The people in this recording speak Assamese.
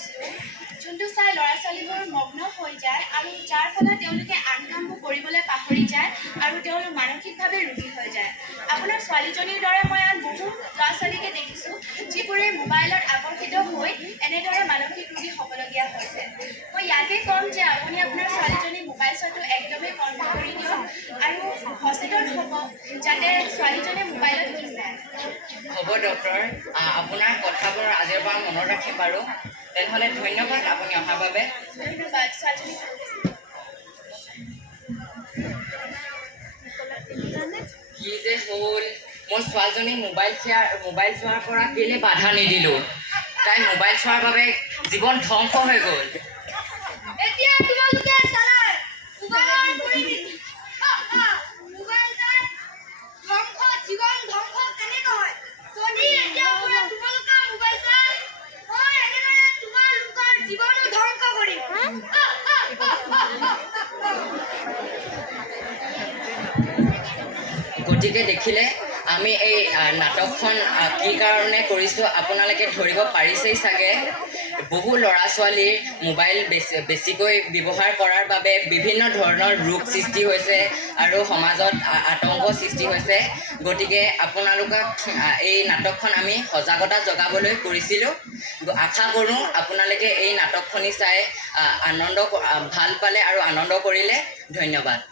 বস্তু যোনটো চাই ল'ৰা ছোৱালীবোৰ মগ্ন হৈ যায় আৰু যাৰ ফলত তেওঁলোকে আন কামবোৰ কৰিবলৈ পাহৰি যায় আৰু তেওঁলোক মানসিকভাৱে ৰোগী হৈ যায়। আপোনাৰ ছোৱালীজনীৰ দৰে মই আন বহু ল'ৰা ছোৱালীকে দেখিছোঁ যিবোৰে মোবাইলত আকৰ্ষিত হৈ এনেদৰে মানসিক ৰোগী হ'বলগীয়া হৈছে। মই ইয়াকে ক'ম যে আপুনি আপোনাৰ ছোৱালীজনীক মোবাইল চোৱাটো একদমেই বন্ধ কৰি দিয়ক আৰু সচেতন হ'ব যাতে ছোৱালীজনীয়ে মোবাইলত নিচায়। হ'ব ডক্টৰ, আপোনাৰ কথাবোৰ আজিৰ পৰা মনত ৰাখিম বাৰু। তেনেহ'লে ধন্যবাদ আপুনি অহাৰ বাবে। ধন্যবাদ। ছোৱালীজনী কি যে হ'ল, মোৰ ছোৱালীজনীক মোবাইল চোৱাৰ পৰা কেলৈ বাধা নিদিলোঁ? তাই মোবাইল চোৱাৰ বাবে জীৱন ধ্বংস হৈ গ'ল। এতিয়া তোমালোকে চালাই মোবাইল কৰি নেকি? মোবাইল চাই ধ্বংস, জীৱন ধ্বংস কেনেকৈ হয়? যদি এতিয়াৰ পৰা তোমালোকে মোবাইল চাই মই এনেদৰে তোমালোকৰ জীৱনো ধ্বংস কৰিম। গতিকে দেখিলে আমি এই নাটকখন কি কাৰণে কৰিছোঁ আপোনালোকে ধৰিব পাৰিছেই চাগে। বহু ল'ৰা ছোৱালীৰ মোবাইল বেছিকৈ ব্যৱহাৰ কৰাৰ বাবে বিভিন্ন ধৰণৰ ৰোগ সৃষ্টি হৈছে আৰু সমাজত আতংক সৃষ্টি হৈছে। গতিকে আপোনালোকক এই নাটকখন আমি সজাগতা জগাবলৈ কৰিছিলোঁ। আশা কৰোঁ আপোনালোকে এই নাটকখনি চাই ভাল পালে আৰু আনন্দ কৰিলে। ধন্যবাদ।